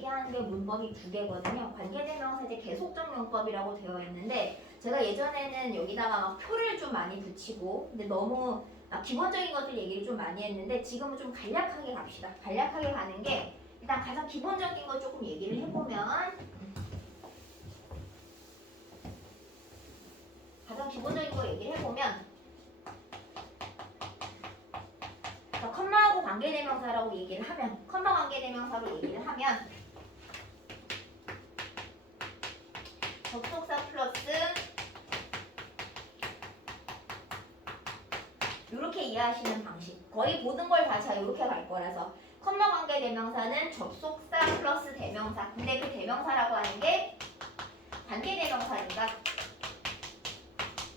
얘기하는 게 문법이 두 개거든요. 관계대명사제 계속적 용법이라고 되어 있는데 제가 예전에는 여기다가 막 표를 좀 많이 붙이고 근데 너무 기본적인 것들 얘기를 좀 많이 했는데 지금은 좀 간략하게 갑시다. 간략하게 가는 게 일단 가장 기본적인 거 조금 얘기를 해보면 가장 기본적인 거 얘기를 해보면 컴마하고 관계대명사라고 얘기를 하면 컴마 관계대명사로 얘기를 하면 접속사 플러스 이렇게 이해하시는 방식 거의 모든 걸 다 제가 이렇게 갈 거라서 컴마 관계대명사는 접속사 플러스 대명사 근데 그 대명사라고 하는 게 관계대명사니까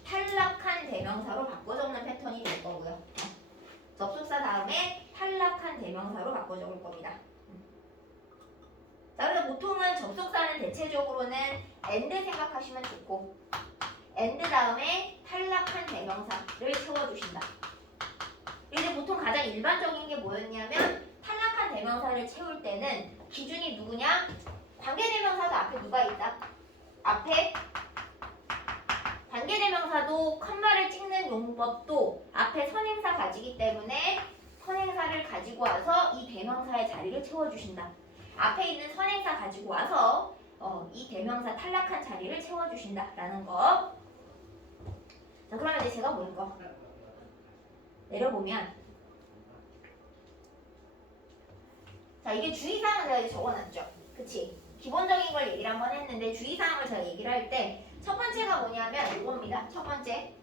탈락한 대명사로 바꿔 적는 패턴이 될 거고요. 접속사 다음에 탈락한 대명사로 바꿔 적을 겁니다. 자, 그래서 보통은 접속사는 대체적으로는 and 생각하시면 좋고 and 다음에 탈락한 대명사를 채워주신다. 이제 보통 가장 일반적인 게 뭐였냐면 탈락한 대명사를 채울 때는 기준이 누구냐? 관계대명사도 앞에 누가 있다? 앞에 관계대명사도 컴마를 찍는 용법도 앞에 선행사 가지기 때문에 선행사를 가지고 와서 이 대명사의 자리를 채워주신다. 앞에 있는 선행사 가지고 와서 이 대명사 탈락한 자리를 채워주신다라는 거. 자, 그러면 이제 제가 볼 거 내려보면 자, 이게 주의사항을 제가 이제 적어놨죠. 그치? 기본적인 걸 얘기를 한번 했는데 주의사항을 제가 얘기를 할 때 첫 번째가 뭐냐면 이겁니다. 첫 번째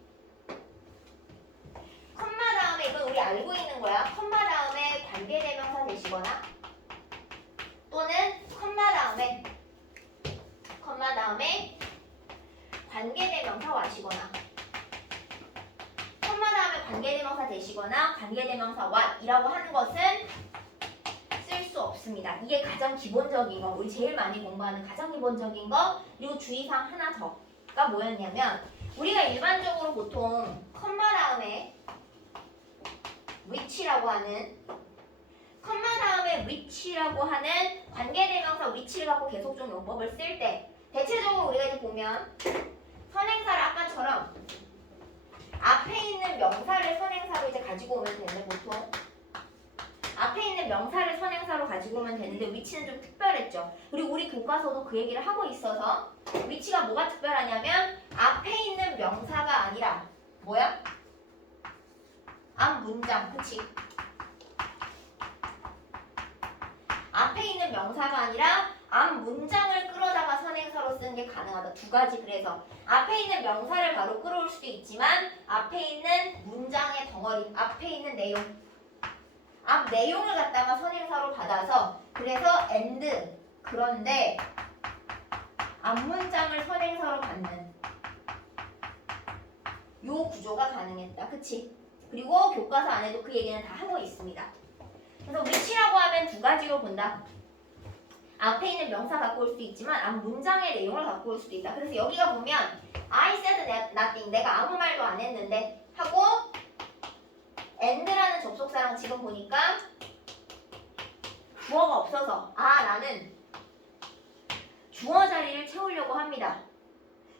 컴마 다음에 이건 우리 알고 있는 거야. 컴마 다음에 관계대명사 되시거나 또는 컴마 다음에 관계대명사 와시거나 컴마 다음에 관계대명사 되시거나 관계대명사 왓이라고 하는 것은 쓸 수 없습니다. 이게 가장 기본적인 거, 우리 제일 많이 공부하는 가장 기본적인 거. 그리고 주의사항 하나 더가 뭐였냐면 우리가 일반적으로 보통 컴마 다음에 which라고 하는 관계대명사 which를 갖고 계속적 용법을 쓸 때 대체적으로 우리가 이제 보면 선행사를 아까처럼 앞에 있는 명사를 선행사로 이제 가지고 오면 되는데 보통 앞에 있는 명사를 선행사로 가지고 오면 되는데 위치는 좀 특별했죠. 그리고 우리 교과서도 그 얘기를 하고 있어서 위치가 뭐가 특별하냐면 앞에 있는 명사가 아니라 뭐야? 앞 문장, 그치? 앞에 있는 명사가 아니라 앞 문장을 끌어다가 선행사로 쓰는 게 가능하다. 두 가지. 그래서 앞에 있는 명사를 바로 끌어올 수도 있지만 앞에 있는 문장의 덩어리, 앞에 있는 내용 앞 내용을 갖다가 선행사로 받아서 그래서 and 그런데 앞 문장을 선행사로 받는 요 구조가 가능했다. 그치? 그리고 교과서 안에도 그 얘기는 다 하고 있습니다. 그래서 위치라고 하면 두 가지로 본다. 앞에 있는 명사 갖고 올 수도 있지만 앞 문장의 내용을 갖고 올 수도 있다. 그래서 여기가 보면 I said nothing 내가 아무 말도 안 했는데 하고 and라는 접속사랑 지금 보니까 주어가 없어서 나는 주어 자리를 채우려고 합니다.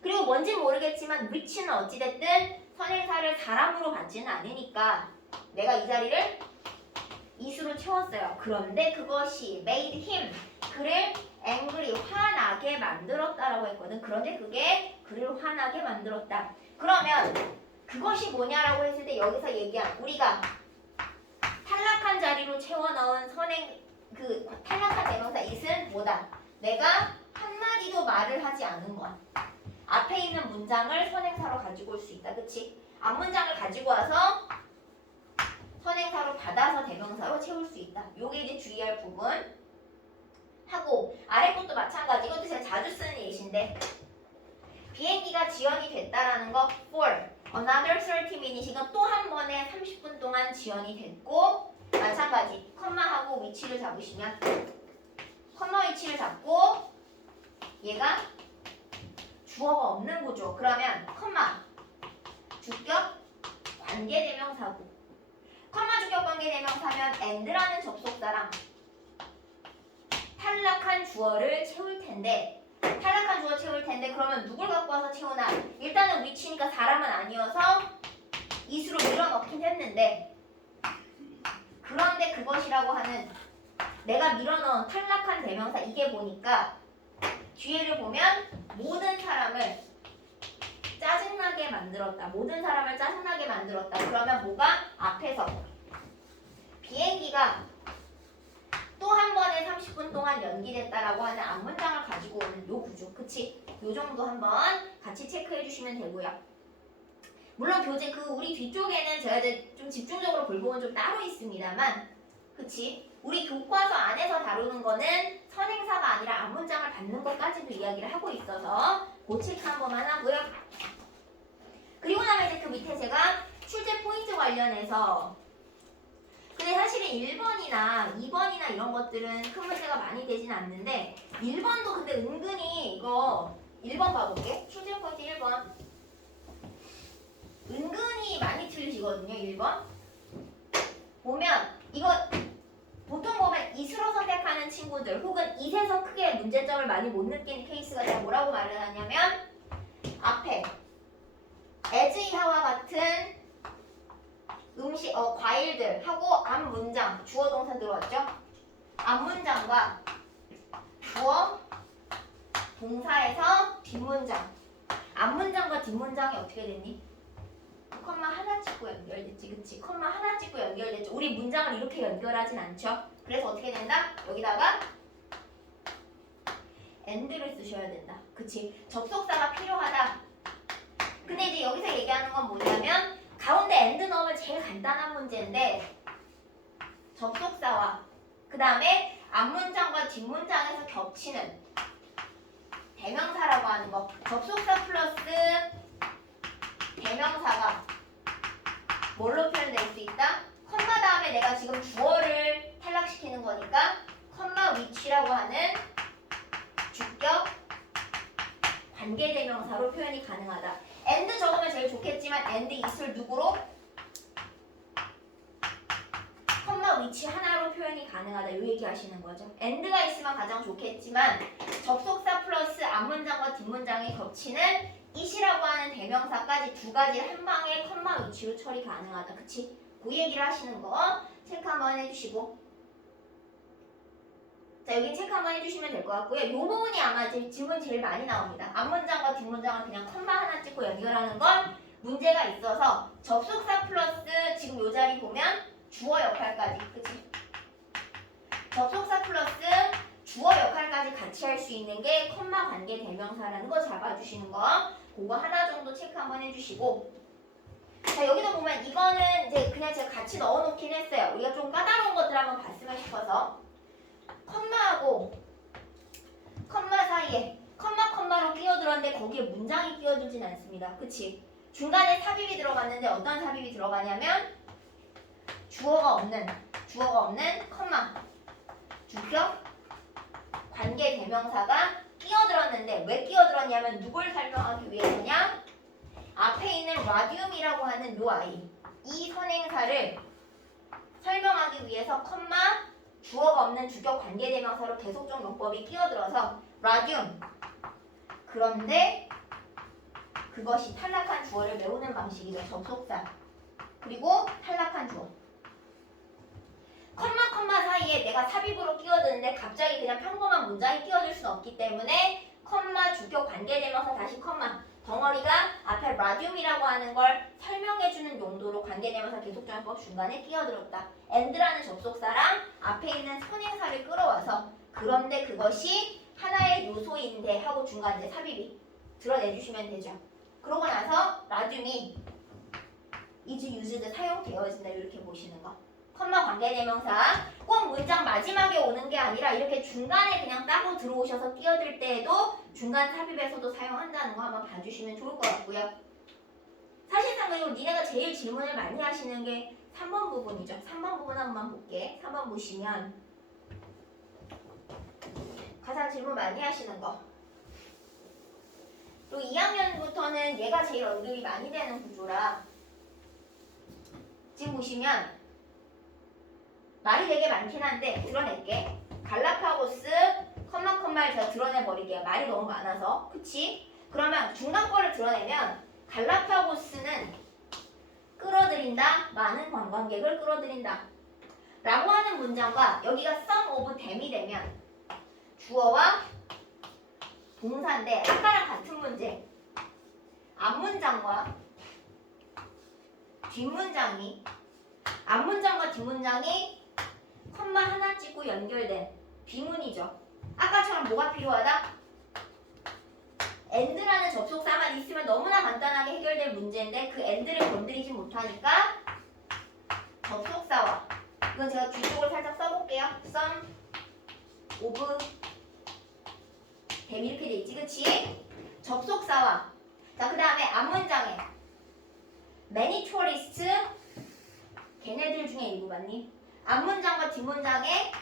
그리고 뭔지 모르겠지만 which는 어찌됐든 선행사를 사람으로 받지는 않으니까 내가 이 자리를 is로 채웠어요. 그런데 그것이 made him 그를 angry 화나게 만들었다라고 했거든. 그런데 그게 그를 화나게 만들었다. 그러면 그것이 뭐냐라고 했을 때 여기서 얘기한 우리가 탈락한 자리로 채워 넣은 그 탈락한 대명사 it은 뭐다? 내가 한마디도 말을 하지 않은 것. 앞에 있는 문장을 선행사로 가지고 올 수 있다. 그치? 앞 문장을 가지고 와서 선행사로 받아서 대명사로 채울 수 있다. 요게 이제 주의할 부분. 하고 아래 것도 마찬가지. 이것도 제가 자주 쓰는 예시인데 비행기가 지연이 됐다라는 거 for another 30 minutes 이건 또 한 번에 30분 동안 지연이 됐고 마찬가지 컴마하고 위치를 잡으시면 컴마 위치를 잡고 얘가 주어가 없는 구조. 그러면 컴마 주격 관계대명사고 컴마 주격 관계대명사면 and라는 접속사랑 탈락한 주어를 채울 텐데 그러면 누굴 갖고 와서 채우나? 일단은 which니까 사람은 아니어서 이수로 밀어넣긴 했는데 그런데 그것이라고 하는 내가 밀어넣은 탈락한 대명사 이게 보니까 뒤에를 보면 모든 사람을 짜증나게 만들었다. 그러면 뭐가? 앞에서 비행기가 또 한 번에 30분 동안 연기됐다라고 하는 앞문장을 가지고 오는 요 구조. 그치? 요 정도 한번 같이 체크해 주시면 되고요. 물론 교재 우리 뒤쪽에는 제가 이제 좀 집중적으로 볼 부분 좀 따로 있습니다만 그치? 우리 교과서 안에서 다루는 거는 선행사가 아니라 앞문장을 받는 것까지도 이야기를 하고 있어서 그 체크 한 번만 하고요. 그리고 나면 이제 그 밑에 제가 출제 포인트 관련해서 근데 사실은 1번이나 2번이나 이런 것들은 큰 문제가 많이 되진 않는데 1번도 근데 은근히 이거 1번 봐볼게. 출제 포인트 1번 은근히 많이 틀리시거든요. 1번 보면 이거 보통 보면 이수로 선택하는 친구들 혹은 이세서 크게 문제점을 많이 못 느끼는 케이스가 제가 뭐라고 말을 하냐면 앞에 as이하와 같은 과일들 하고 앞문장 주어 동사 들어왔죠? 앞문장과 주어 동사에서 뒷문장 앞문장과 뒷문장이 어떻게 됐니? 컴마 하나 찍고 연결됐지, 그치? 컴마 하나 찍고 연결됐죠. 우리 문장을 이렇게 연결하진 않죠. 그래서 어떻게 된다? 여기다가 and를 쓰셔야 된다. 그치? 접속사가 필요하다. 근데 이제 여기서 얘기하는 건 뭐냐면 가운데 and 넣으면 제일 간단한 문제인데 접속사와 그 다음에 앞문장과 뒷문장에서 겹치는 대명사라고 하는 거 접속사 플러스 대명사가 뭘로 표현될 수 있다? 컴마 다음에 내가 지금 주어를 탈락시키는 거니까 컴마 which라고 하는 주격 관계대명사로 표현이 가능하다. and 적으면 제일 좋겠지만 and 이슬 누구로? 컴마 which 하나로 표현이 가능하다. 요 얘기 하시는 거죠. and가 있으면 가장 좋겠지만 접속사 플러스 앞문장과 뒷문장이 겹치는 it이라고 하는 대명사까지 두 가지를 한 방에 컴마 which로 처리 가능하다. 그치? 그 얘기를 하시는 거 체크 한번 해주시고 자 여기 체크 한번 해주시면 될 것 같고요. 이 부분이 아마 질문 제일 많이 나옵니다. 앞문장과 뒷문장을 그냥 컴마 하나 찍고 연결하는 건 문제가 있어서 접속사 플러스 지금 요 자리 보면 주어 역할까지 그치? 접속사 플러스 주어 역할까지 같이 할 수 있는 게 컴마 관계 대명사라는 거 잡아주시는 거 그거 하나 정도 체크 한번 해주시고 자 여기도 보면 이거는 이제 그냥 제가 같이 넣어놓긴 했어요. 우리가 좀 까다로운 것들 한번 봤으면 싶어서 컴마하고 컴마 사이에 컴마로 끼어들었는데 거기에 문장이 끼어들진 않습니다. 그치? 중간에 삽입이 들어갔는데 어떤 삽입이 들어가냐면 주어가 없는 컴마 주격 관계 대명사가 끼어들었는데 왜 끼어들었냐면 누굴 설명하기 위해서냐? 앞에 있는 라듐이라고 하는 요 아이 이 선행사를 설명하기 위해서 컴마 주어가 없는 주격 관계대명사로 계속적 용법이 끼어들어서 라듐 그런데 그것이 탈락한 주어를 메우는 방식이죠. 접속사 그리고 탈락한 주어 컴마 사이에 내가 삽입으로 끼어드는데 갑자기 그냥 평범한 문장이 끼어들 수는 없기 때문에 컴마 주격 관계대명사 다시 컴마 덩어리가 앞에 라듐이라고 하는 걸 설명해주는 용도로 관계대명사 계속적용법 중간에 끼어들었다. and라는 접속사랑 앞에 있는 선행사를 끌어와서 그런데 그것이 하나의 요소인데 하고 중간에 삽입이 드러내주시면 되죠. 그러고 나서 라듐이 is used 사용되어진다 이렇게 보시는 거. 컴마 관계대명사 꼭 문장 마지막에 오는 게 아니라 이렇게 중간에 그냥 따로 들어오셔서 끼어들 때에도 중간 삽입에서도 사용한다는 거 한번 봐주시면 좋을 것 같고요. 사실상 그리고 니네가 제일 질문을 많이 하시는 게 3번 부분이죠. 3번 부분 한번 볼게. 3번 보시면 가장 질문 많이 하시는 거. 또 2학년부터는 얘가 제일 언급이 많이 되는 구조라 지금 보시면 말이 되게 많긴 한데 드러낼게. 갈라파고스 컴마를 제가 드러내버릴게요. 말이 너무 많아서. 그치? 그러면 중간 거를 드러내면 갈라파고스는 끌어들인다. 많은 관광객을 끌어들인다. 라고 하는 문장과 여기가 some of them이 되면 주어와 동사인데 아까랑 같은 문제. 앞문장과 뒷문장이 앞문장과 뒷문장이 컴마 하나 찍고 연결된 비문이죠. 아까처럼 뭐가 필요하다? and라는 접속사만 있으면 너무나 간단하게 해결될 문제인데 그 and를 건드리지 못하니까 접속사와 이건 제가 뒤쪽을 살짝 써볼게요. some of them 이렇게 돼 있지, 그치? 접속사와 자, 그 다음에 앞문장에 many tourists 걔네들 중에 일부 맞니? 앞문장과 뒷문장에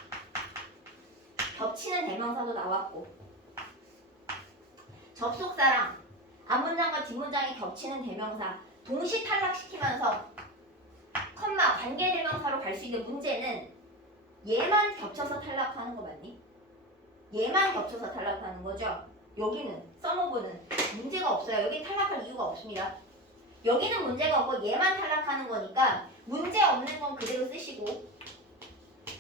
겹치는 대명사도 나왔고 접속사랑 앞문장과 뒷문장이 겹치는 대명사 동시 탈락시키면서 컴마 관계대명사로 갈 수 있는 문제는 얘만 겹쳐서 탈락하는 거 맞니? 얘만 겹쳐서 탈락하는 거죠. 여기는 써머브는 문제가 없어요. 여기 탈락할 이유가 없습니다. 여기는 문제가 없고 얘만 탈락하는 거니까 문제 없는 건 그대로 쓰시고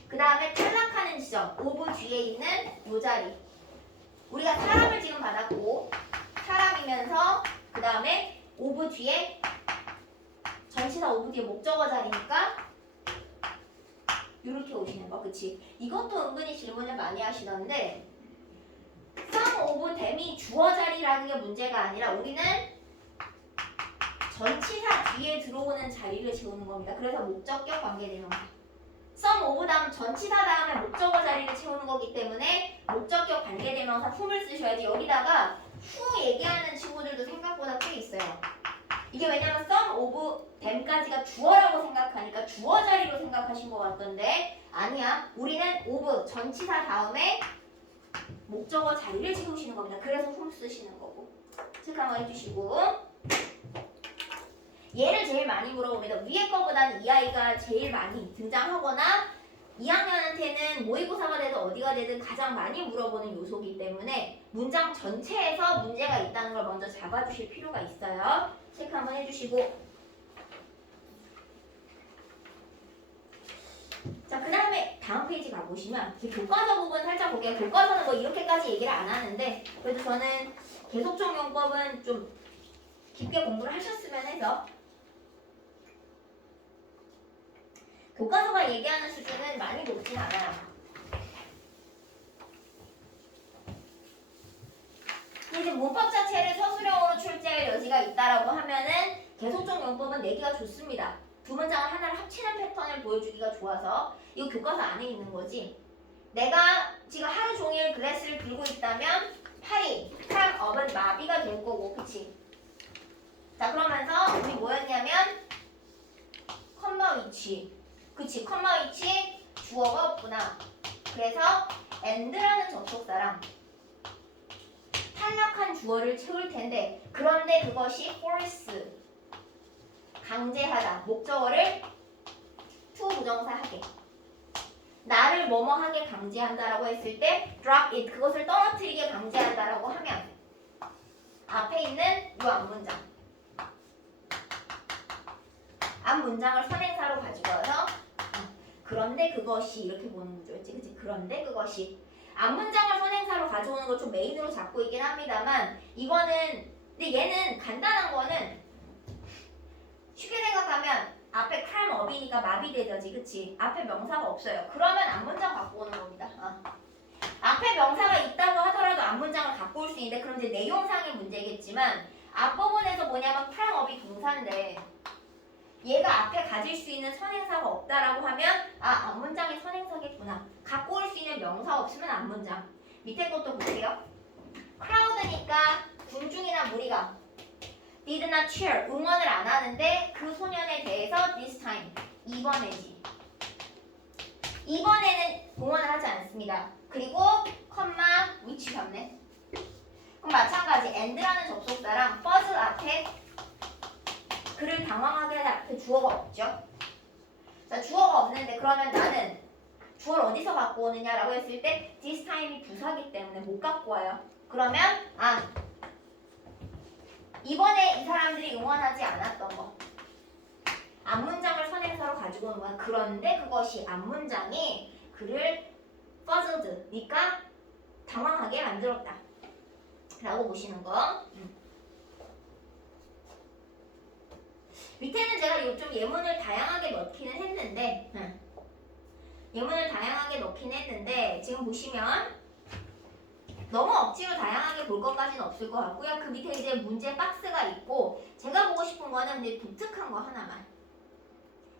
그 다음에 탈락하는 지점 오브 뒤에 있는 요 자리 우리가 사람을 지금 받았고 사람이면서 그 다음에 오브 뒤에 전치사 오브 뒤에 목적어 자리니까 이렇게 오시는 거 그치? 이것도 은근히 질문을 많이 하시던데 some of them이 주어 자리라는 게 문제가 아니라 우리는 전치사 뒤에 들어오는 자리를 채우는 겁니다. 그래서 목적격 관계대명사 some of 다음 전치사 다음에 목적어 자리를 채우는 거기 때문에 목적격 관계대명사 품을 쓰셔야지. 여기다가 후 얘기하는 친구들도 생각보다 꽤 있어요. 이게 왜냐면 some of them까지가 주어라고 생각하니까 주어 자리로 생각하신 것 같던데 아니야. 우리는 of 전치사 다음에 목적어 자리를 채우시는 겁니다. 그래서 품 쓰시는 거고 체크 한번 해주시고 얘를 제일 많이 물어봅니다. 위에 거보다는 이 아이가 제일 많이 등장하거나 2학년한테는 모의고사가 되든 어디가 되든 가장 많이 물어보는 요소이기 때문에 문장 전체에서 문제가 있다는 걸 먼저 잡아주실 필요가 있어요. 체크 한번 해주시고 자, 그 다음에 다음 페이지 가보시면 교과서 부분 살짝 볼게요. 교과서는 뭐 이렇게까지 얘기를 안 하는데 그래도 저는 계속적 용법은 좀 깊게 공부를 하셨으면 해서 교과서가 얘기하는 수준은 많이 높진 않아요. 이제 문법 자체를 서술형으로 출제할 여지가 있다라고 하면은 계속적 용법은 내기가 좋습니다. 두 문장을 하나를 합치는 패턴을 보여주기가 좋아서 이거 교과서 안에 있는 거지. 내가 지금 하루 종일 글래스를 들고 있다면 팔이, 팔, 업은 마비가 될 거고, 그치? 자, 그러면서 우리 뭐였냐면 컴마 위치. 그치, 컴마 위치 주어가 없구나. 그래서 and라는 접속사랑 탈락한 주어를 채울 텐데 그런데 그것이 force 강제하다. 목적어를 to 부정사 하게. 나를 뭐뭐 하게 강제한다라고 했을 때 drop it 그것을 떨어뜨리게 강제한다라고 하면 앞에 있는 이 앞문장 앞문장을 선행사로 가지고 와서 그런데 그것이 이렇게 보는 구조였지. 그치? 그런데 그것이 앞문장을 선행사로 가져오는 걸 좀 메인으로 잡고 있긴 합니다만 이거는 근데 얘는 간단한 거는 쉽게 생각하면 앞에 crime up이니까 마비되더지. 그치? 앞에 명사가 없어요. 그러면 앞문장 갖고 오는 겁니다. 앞에 명사가 있다고 하더라도 앞문장을 갖고 올 수 있는데 그럼 이제 내용상의 문제겠지만 앞부분에서 뭐냐면 crime up이 동사인데 얘가 앞에 가질 수 있는 선행사가 없다라고 하면 앞문장이 선행사겠구나. 갖고 올 수 있는 명사 없으면 앞문장. 밑에 것도 볼게요. crowd니까 군중이나 무리가 did not cheer 응원을 안 하는데 그 소년에 대해서 this time 이번에지. 이번에는 응원을 하지 않습니다. 그리고 컴마 which 겹네. 그럼 마찬가지 and라는 접속사랑 was 앞에 그를 당황하게 할 앞에 주어가 없죠. 자, 주어가 없는데 그러면 나는 주어를 어디서 갖고 오느냐라고 했을 때 this time이 부사기 때문에 못 갖고 와요. 그러면 이번에 이 사람들이 응원하지 않았던 거 앞문장을 선행사로 가지고 오는 거야. 그런데 그것이 앞문장이 그를 puzzled니까 당황하게 만들었다 라고 보시는 거. 밑에는 제가 좀 예문을 다양하게 넣기는 했는데 지금 보시면 너무 억지로 다양하게 볼 것까지는 없을 것 같고요. 그 밑에 이제 문제 박스가 있고 제가 보고 싶은 거는 이제 독특한 거 하나만.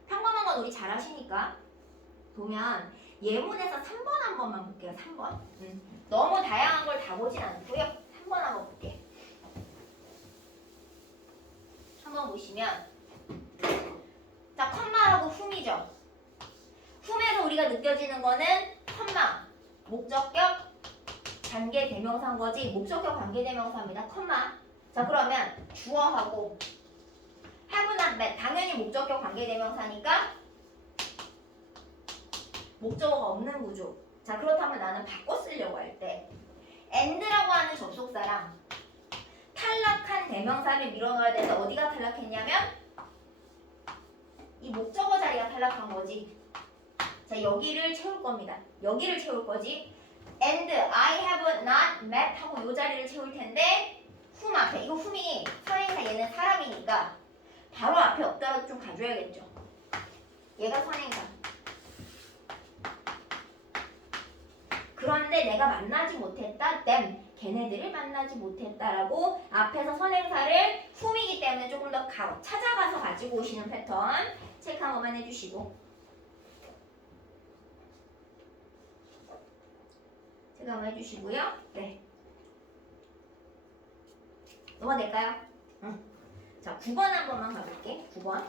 평범한 건 우리 잘 하시니까 보면 예문에서 3번 한 번만 볼게요. 3번. 너무 다양한 걸 다 보진 않고요. 3번 한번 볼게요. 한번 보시면 자, 컴마하고 훔이죠. 훔에서 우리가 느껴지는 거는 컴마, 목적격, 관계대명사인 거지 목적격 관계대명사입니다. 컴마. 자, 그러면 주어하고 have not met 당연히 목적격 관계대명사니까 목적어가 없는 구조. 자, 그렇다면 나는 바꿔 쓰려고 할 때 and라고 하는 접속사랑 탈락한 대명사를 밀어넣어야 되는데 어디가 탈락했냐면 이 목적어 자리가 탈락한 거지. 자, 여기를 채울 겁니다. 여기를 채울 거지. and I have not met 하고 이 자리를 채울 텐데 whom 앞에 이거 whom이 선행사 얘는 사람이니까 바로 앞에 없더라도 좀 가줘야겠죠. 얘가 선행사. 그런데 내가 만나지 못했다. them 걔네들을 만나지 못했다라고 앞에서 선행사를 whom이기 때문에 조금 더 찾아가서 가지고 오시는 패턴 체크 한 번만 해주시고. 체크 한번 해주시고요. 네. 넘어갈까요? 자, 9번 한 번만 가볼게. 9번.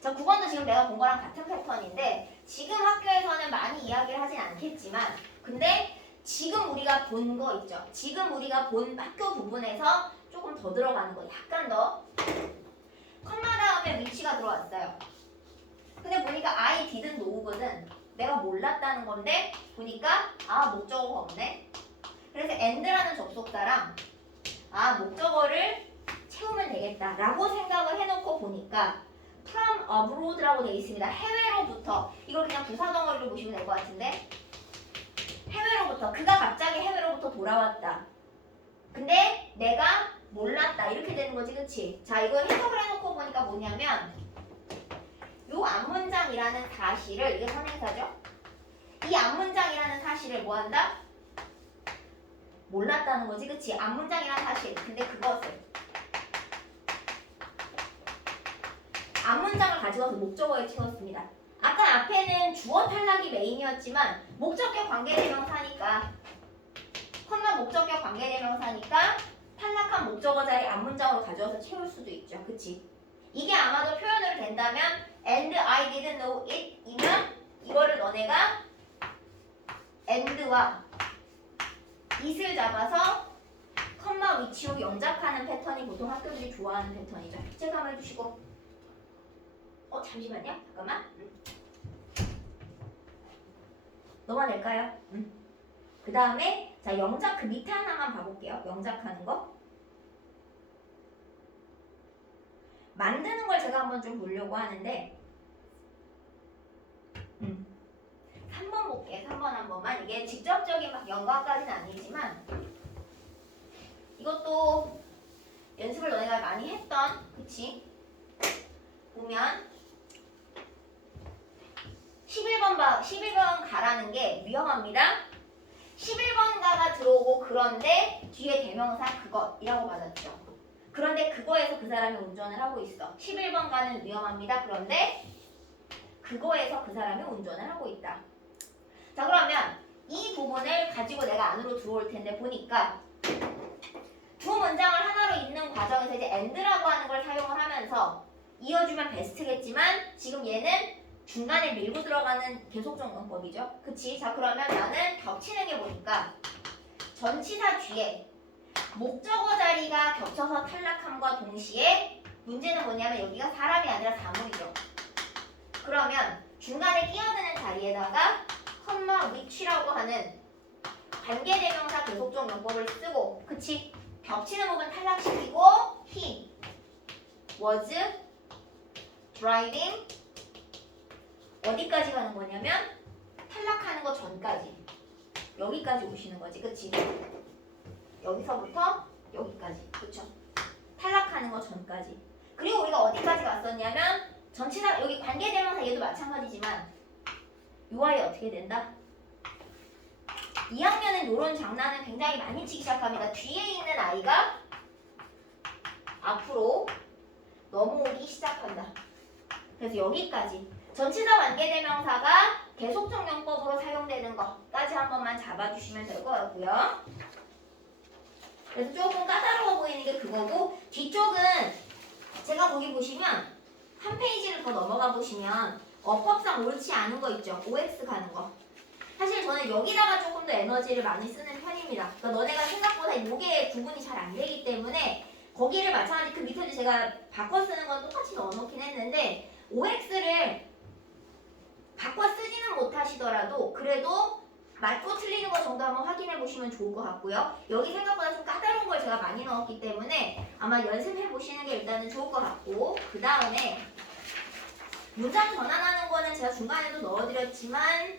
자, 9번도 지금 내가 본 거랑 같은 패턴인데 지금 학교에서는 많이 이야기를 하진 않겠지만 근데 지금 우리가 본 거 있죠? 지금 우리가 본 학교 부분에서 조금 더 들어가는 거 약간 더 컴마 다음에 위치가 들어왔어요. 근데 보니까 I didn't know거든. 내가 몰랐다는 건데 보니까 목적어가 없네. 그래서 and라는 접속사랑 목적어를 채우면 되겠다 라고 생각을 해놓고 보니까 from abroad라고 되어 있습니다. 해외로부터. 이걸 그냥 부사 덩어리로 보시면 될 것 같은데 해외로부터. 그가 갑자기 해외로부터 돌아왔다. 근데 내가 몰랐다. 이렇게 되는 거지. 그치? 자, 이거 해석을 해놓고 보니까 뭐냐면 요 앞문장이라는 사실을 이게 선행사죠? 이 앞문장이라는 사실을 뭐한다? 몰랐다는 거지. 그치? 앞문장이라는 사실. 근데 그것을 앞문장을 가져와서 목적어에 채웠습니다. 아까 앞에는 주어 탈락이 메인이었지만 목적격 관계대명사니까 컴마 목적격 관계대명사니까 탈락한 목적어 자리 앞문장으로 가져와서 채울 수도 있죠. 그치? 이게 아마도 표현으로 된다면 and I didn't know it 이면 이거를 너네가 and와 it을 잡아서 컴마 위치로 영작하는 패턴이 보통 학교들이 좋아하는 패턴이죠. 체크 한번 해주시고 잠시만요. 잠깐만. 넘어갈까요? 그 다음에 자 영작 그 밑에 하나만 봐볼게요. 영작하는 거. 만드는 걸 제가 한번 좀 보려고 하는데 3번 볼게요. 3번 한 번만. 이게 직접적인 막 연관까지는 아니지만 이것도 연습을 너네가 많이 했던 그치? 보면 11번 가라는 게 위험합니다. 11번 가가 들어오고 그런데 뒤에 대명사 그것이라고 받았죠. 그런데 그거에서 그 사람이 운전을 하고 있어. 11번 가는 위험합니다. 그런데 그거에서 그 사람이 운전을 하고 있다. 자, 그러면 이 부분을 가지고 내가 안으로 들어올 텐데 보니까 두 문장을 하나로 잇는 과정에서 이제 and라고 하는 걸 사용을 하면서 이어주면 베스트겠지만 지금 얘는 중간에 밀고 들어가는 계속정근법이죠. 그치? 자, 그러면 나는 겹치는 게 보니까 전치사 뒤에 목적어 자리가 겹쳐서 탈락함과 동시에 문제는 뭐냐면 여기가 사람이 아니라 사물이죠. 그러면 중간에 끼어드는 자리에다가 컴마 which라고 하는 관계대명사 계속적 용법을 쓰고, 그치? 겹치는 부분 탈락시키고 he was driving 어디까지 가는 거냐면 탈락하는 거 전까지 여기까지 오시는 거지, 그치? 여기서부터 여기까지, 그쵸? 탈락하는 거 전까지. 그리고 우리가 어디까지 갔었냐면 전치사 여기 관계대명사 얘도 마찬가지지만 요 아이 어떻게 된다? 2학년은 이런 장난을 굉장히 많이 치기 시작합니다. 뒤에 있는 아이가 앞으로 넘어오기 시작한다. 그래서 여기까지 전치사 관계대명사가 계속적 용법으로 사용되는 것까지 한 번만 잡아주시면 될 것 같고요. 그래서 조금 까다로워 보이는 게 그거고, 뒤쪽은 제가 거기 보시면 한 페이지를 더 넘어가 보시면 어법상 옳지 않은 거 있죠? OX 가는 거. 사실 저는 여기다가 조금 더 에너지를 많이 쓰는 편입니다. 그러니까 너네가 생각보다 이게 구분이 잘 안 되기 때문에 거기를 마찬가지 그 밑에도 제가 바꿔 쓰는 건 똑같이 넣어놓긴 했는데 OX를 바꿔 쓰지는 못하시더라도 그래도 맞고 틀리는 거 정도 한번 확인해 보시면 좋을 것 같고요. 여기 생각보다 좀 까다로운 걸 제가 많이 넣었기 때문에 아마 연습해 보시는 게 일단은 좋을 것 같고, 그 다음에 문장 전환하는 거는 제가 중간에도 넣어드렸지만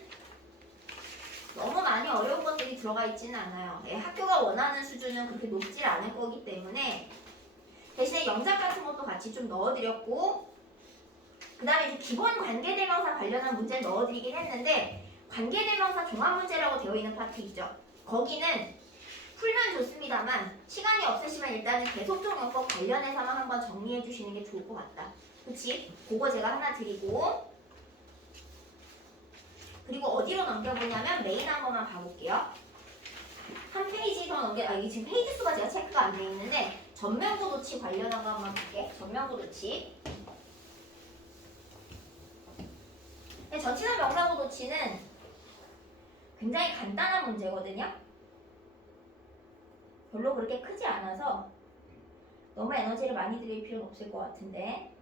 너무 많이 어려운 것들이 들어가 있지는 않아요. 예, 학교가 원하는 수준은 그렇게 높지 않을 거기 때문에 대신에 영작 같은 것도 같이 좀 넣어드렸고, 그 다음에 이제 기본 관계대명사 관련한 문제를 넣어드리긴 했는데 관계대명사 종합문제라고 되어 있는 파트 있죠. 거기는 풀면 좋습니다만 시간이 없으시면 일단은 계속적 용법 관련해서만 한번 정리해 주시는 게 좋을 것 같다. 그치? 그거 제가 하나 드리고, 그리고 어디로 넘겨보냐면 메인 한 번만 봐볼게요. 한 페이지 더 이게 지금 페이지 수가 제가 체크가 안 돼 있는데 전면부 도치 관련한 거 한번 볼게. 전면부 도치. 전치사 명사구 도치는 굉장히 간단한 문제거든요. 별로 그렇게 크지 않아서 너무 에너지를 많이 들일 필요는 없을 것 같은데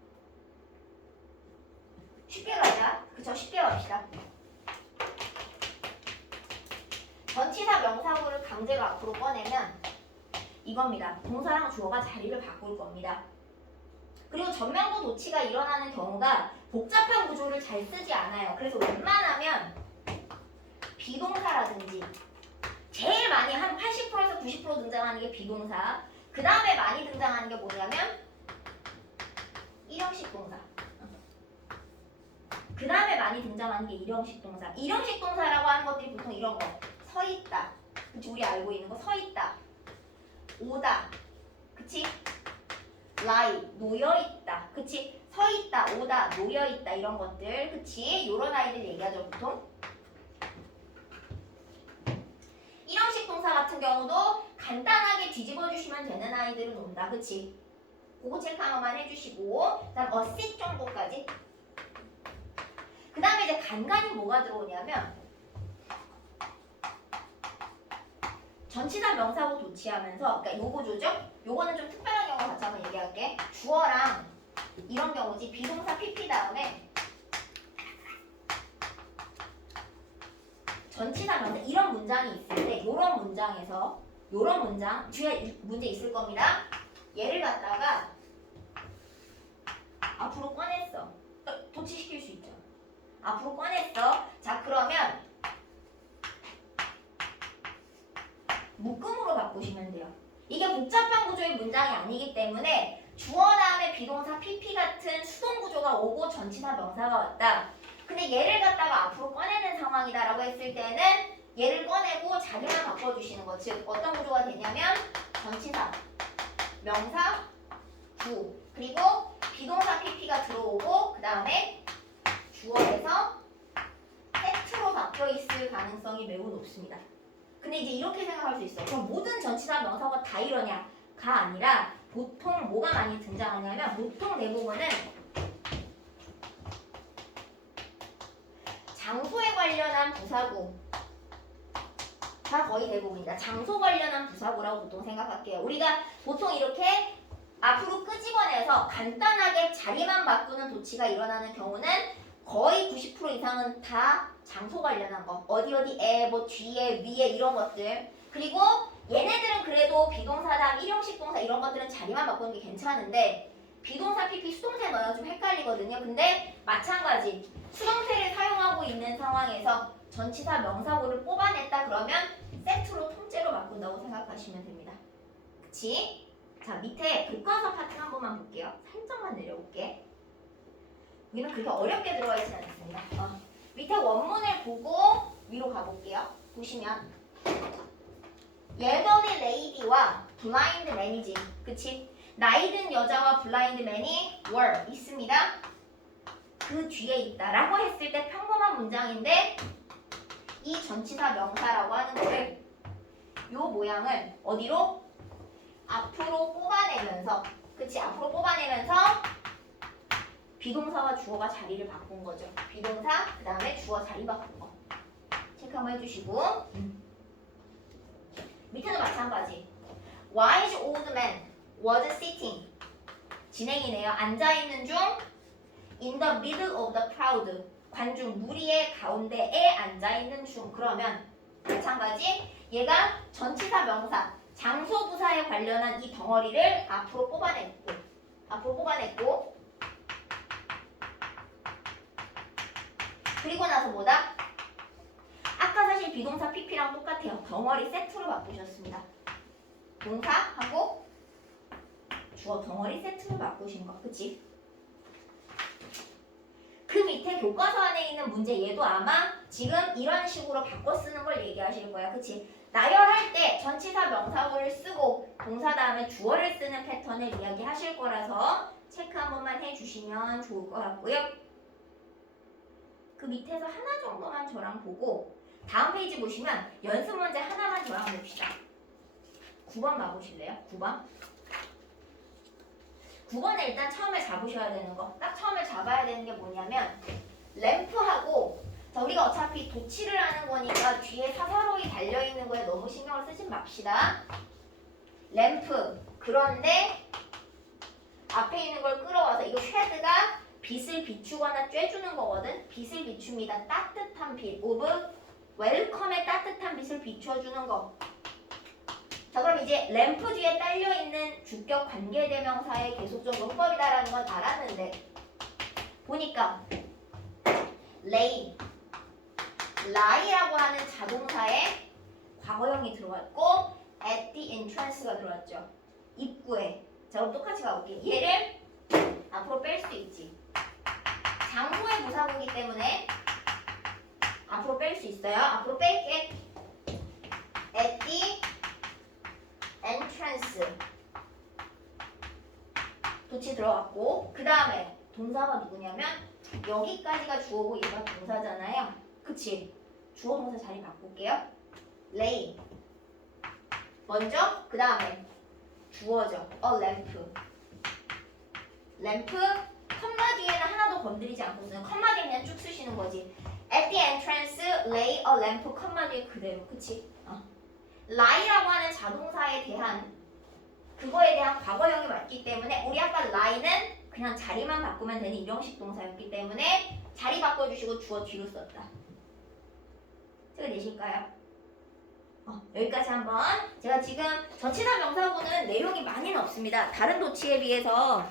쉽게 가자. 그쵸? 쉽게 갑시다. 전치사 명사구를 강제로 앞으로 꺼내면 이겁니다. 동사랑 주어가 자리를 바꿀 겁니다. 그리고 전면부 도치가 일어나는 경우가 복잡한 구조를 잘 쓰지 않아요. 그래서 웬만하면 비동사라든지 제일 많이 한 80%에서 90% 등장하는 게 비동사, 그 다음에 많이 등장하는 게 뭐냐면 일형식 동사, 그 다음에 많이 등장하는 게 일형식 동사. 일형식 동사라고 하는 것들이 보통 이런 거, 서 있다, 그치? 우리 알고 있는 거 서 있다, 오다, 그치? lie, 놓여 있다, 그치? 서 있다, 오다, 놓여 있다 이런 것들, 그치? 요런 아이들 얘기하죠 보통. 일형식 동사 같은 경우도 간단하게 뒤집어 주시면 되는 아이들은 온다, 그치? 그거 체크 한 번만 해주시고, 그 다음 어sit 정도까지. 그 다음에 이제 간간히 뭐가 들어오냐면 전치사 명사구 도치하면서, 그러니까 요 구조죠? 요거는 좀 특별한 경우 같이 한번 얘기할게. 주어랑 이런 경우지. 비동사 PP 다음에 전치사 명사 이런 문장이 있을 때 요런 문장에서 요런 문장 뒤에 문제 있을 겁니다. 얘를 갖다가 앞으로 꺼냈어. 도치시킬 수 있죠. 앞으로 꺼냈어. 자, 그러면 묶음으로 바꾸시면 돼요. 이게 복잡한 구조의 문장이 아니기 때문에 주어 다음에 비동사 PP 같은 수동 구조가 오고 전치사 명사가 왔다. 근데 얘를 갖다가 앞으로 꺼내는 상황이다라고 했을 때는 얘를 꺼내고 자리만 바꿔주시는 거. 즉 어떤 구조가 되냐면 전치사, 명사, 구, 그리고 비동사 PP가 들어오고 그 다음에 주어에서 세트로 바뀌어 있을 가능성이 매우 높습니다. 근데 이제 이렇게 생각할 수 있어. 그럼 모든 전치사 명사가 다 이러냐가 아니라 보통 뭐가 많이 등장하냐면 보통 대부분은 장소에 관련한 부사구가 거의 대부분이다. 장소 관련한 부사구라고 보통 생각할게요. 우리가 보통 이렇게 앞으로 끄집어내서 간단하게 자리만 바꾸는 도치가 일어나는 경우는 거의 90% 이상은 다 장소 관련한 거. 어디 어디에, 뭐 뒤에, 위에 이런 것들. 그리고 얘네들은 그래도 비동사 다음 일용식 동사 이런 것들은 자리만 바꾸는 게 괜찮은데 비동사 PP 수동태 넣어야 좀 헷갈리거든요. 근데 마찬가지 수동태를 사용하고 있는 상황에서 전치사 명사구를 뽑아냈다 그러면 세트로 통째로 바꾼다고 생각하시면 됩니다. 그치? 자, 밑에 교과서 파트 한 번만 볼게요. 살짝만 내려볼게. 여기는 그렇게 어렵게 들어가 있지 않습니다. 밑에 원문을 보고 위로 가볼게요. 보시면 elderly lady와 blind man이지. 그치? 나이 든 여자와 블라인드 맨이 were 있습니다. 그 뒤에 있다라고 했을 때 평범한 문장인데 이 전치사 명사라고 하는 거를 요 모양을 어디로? 앞으로 뽑아내면서 그치? 앞으로 뽑아내면서 비동사와 주어가 자리를 바꾼 거죠. 비동사 그 다음에 주어 자리 바꾼 거 체크 한번 해주시고 밑에도 마찬가지. Wise old man was sitting 진행이네요. 앉아있는 중 in the middle of the crowd 관중 무리의 가운데에 앉아있는 중 그러면 마찬가지 얘가 전치사 명사 장소 부사에 관련한 이 덩어리를 앞으로 뽑아냈고 그리고 나서 뭐다? 아까 사실 비동사 PP랑 똑같아요. 덩어리 세트로 바꾸셨습니다. 동사하고 주어 덩어리 세트로 바꾸신 거, 그치? 그 밑에 교과서 안에 있는 문제 얘도 아마 지금 이런 식으로 바꿔 쓰는 걸 얘기하실 거야, 그치? 나열할 때 전치사 명사구를 쓰고 동사 다음에 주어를 쓰는 패턴을 이야기하실 거라서 체크 한 번만 해주시면 좋을 것 같고요. 그 밑에서 하나 정도만 저랑 보고 다음 페이지 보시면 연습 문제 하나만 저랑 봅시다. 9번 가보실래요? 9번에 일단 처음에 잡으셔야 되는 거. 딱 처음에 잡아야 되는 게 뭐냐면 램프하고 자 우리가 어차피 도치를 하는 거니까 뒤에 사사로이 달려있는 거에 너무 신경을 쓰지 맙시다. 램프 그런데 앞에 있는 걸 끌어와서 이거 쉐드가 빛을 비추거나 쬐주는 거거든. 빛을 비춥니다. 따뜻한 빛. 오브 웰컴의 따뜻한 빛을 비춰주는 거. 자 그럼 이제 램프 뒤에 딸려있는 주격 관계대명사의 계속적 용법이다라는 건 알았는데 보니까 lay, lie라고 하는 자동사에 과거형이 들어왔고 at the entrance가 들어왔죠. 입구에. 자 그럼 똑같이 가볼게. 얘를 앞으로 뺄 수 있지. 장소의 부사구이기 때문에 앞으로 뺄 수 있어요. 앞으로 뺄게. at the entrance 도치 들어갔고 그 다음에 동사가 누구냐면 여기까지가 주어고 얘가 동사잖아요. 그치? 주어 동사 자리 바꿀게요. lay 먼저 그 다음에 주어죠. a lamp 램프 컴마 뒤에는 하나도 건드리지 않고 쓰는 컴마 뒤에 그냥 쭉 쓰시는 거지. at the entrance lay a lamp 컴마 뒤에 그대로 그치? lie라고 하는 자동사에 대한 그거에 대한 과거형이 맞기 때문에 우리 아까 lie는 그냥 자리만 바꾸면 되는 일용식 동사였기 때문에 자리 바꿔주시고 주어 뒤로 썼다. 제가 내실까요? 여기까지 한번 제가 지금 전치사 명사구는 내용이 많이는 없습니다. 다른 도치에 비해서